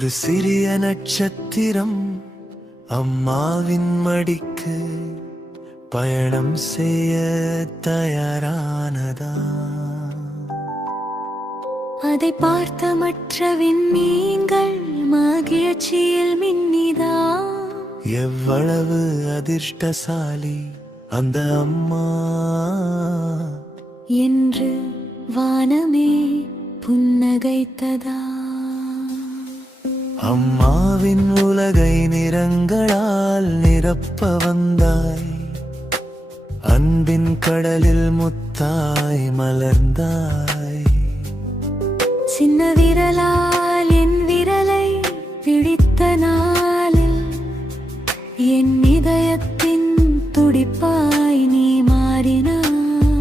ஒரு சிறிய நட்சத்திரம் அம்மாவின் மடிக்கு பயணம் செய்ய தயாரானதா? அதை பார்த்த மற்ற விண்மீன்கள் மகிழ்ச்சியில் மின்னிதா. எவ்வளவு அதிர்ஷ்டசாலி அந்த அம்மா என்று வானமே புன்னகைத்ததா. அம்மாவின் உலகை நிறங்களால் நிரப்ப வந்தாய், அன்பின் கடலில் முத்தாய் மலர்ந்தாய். சின்ன விரலால் என் விரலை பிடித்த நாளில் என் இதயத்தின் துடிப்பாய் நீ மாறினாய்.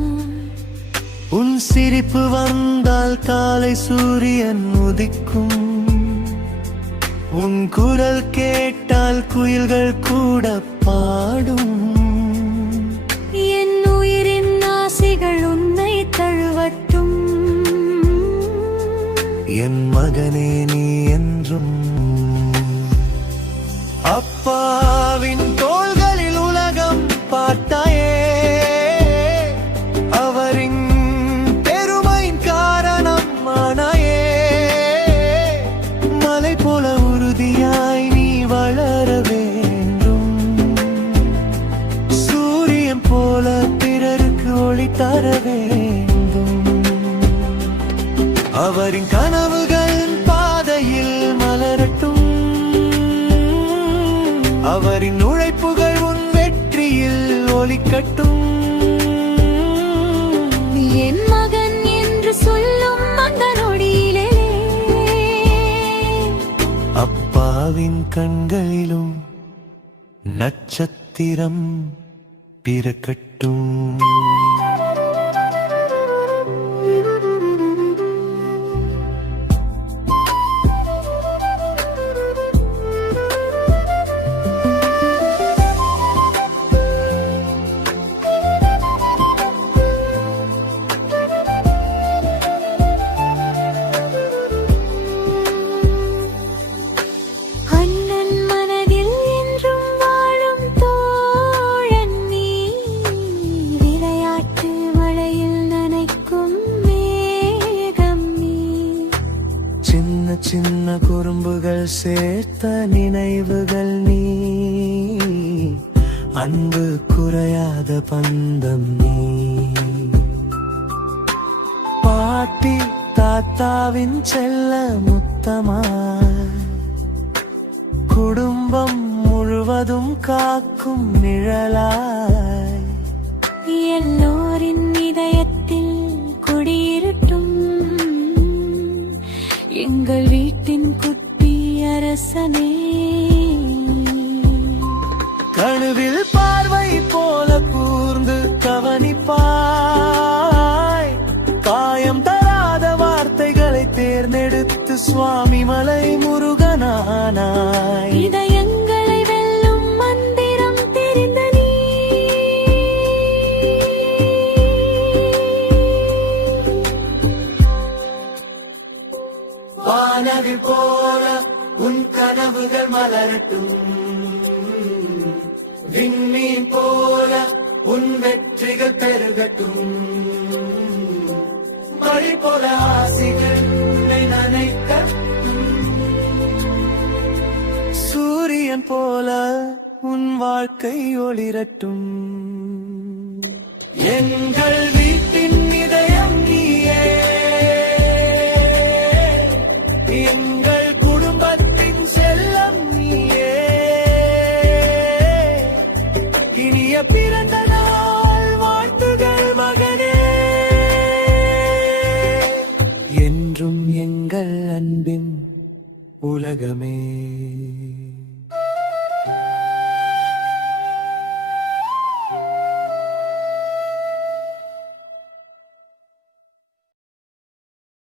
உன் சிரிப்பு வந்தால் காலை சூரியன் உதிக்கும், உன் குரல் கேட்டால் குயில்கள் கூட பாடும். என் உயிரின் ஆசைகள் உன்னை தழுவட்டும். என் மகனே நீ என்றும் அப்பாவின் தோள்களில் உலகம் பார்த்தாயே. அவரின் பெருமையின் காரணம் ஆனாயே. மலை போல உறுதியாய் நீ வளர வேண்டும், சூரியன் போல பிறருக்கு ஒளி தர வேண்டும். அவரின் கனவுகள் பாதையில் மலரட்டும், அவரின் உழைப்புகள் உன் வெற்றியில் ஒலிக்கட்டும். என் மகன் என்று சொல்லும் அந்த நொடியிலே அப்பாவின் கண்களிலும் நட்சத்திரம் பிறக்கட்டும். சின்ன குறும்புகள் சேர்த்த நினைவுகள் நீ, அன்பு குறையாத பந்தம் நீ. பாட்டி தாத்தாவின் செல்ல முத்தமாய், குடும்பம் முழுவதும் காக்கும் நிழலாய். எல்லோரின் இதயத்தில் குடியிருட்டும் எங்கள் வீட்டின் குட்டி அரசனே. கனவில் பார்வை போல கூர்ந்து கவனிப்பாய், காயம் தராத வார்த்தைகளை தேர்ந்தெடுத்து சுவாமி மலை முருகனானாய். இதயங்களை வெல்லும் மந்திரம் தெரிந்த நீ, வானவில் போல உன் கனவுகள் மலரட்டும், விண்மீன் போல உன் வெற்றிகள் பெருகட்டும். மழை போல ஆசைகள் உன்னை நனைக்கட்டும், சூரியன் போல உன் வாழ்க்கை ஒளிரட்டும். எங்கள் வீட்டின் இதயம் நீயே, எங்கள் குடும்பத்தின் செல்லம் நீயே. இனிய பிறந்த நாள் வாழ்த்துகள் மகனே, என்றும் எங்கள் அன்பின் உலகமே.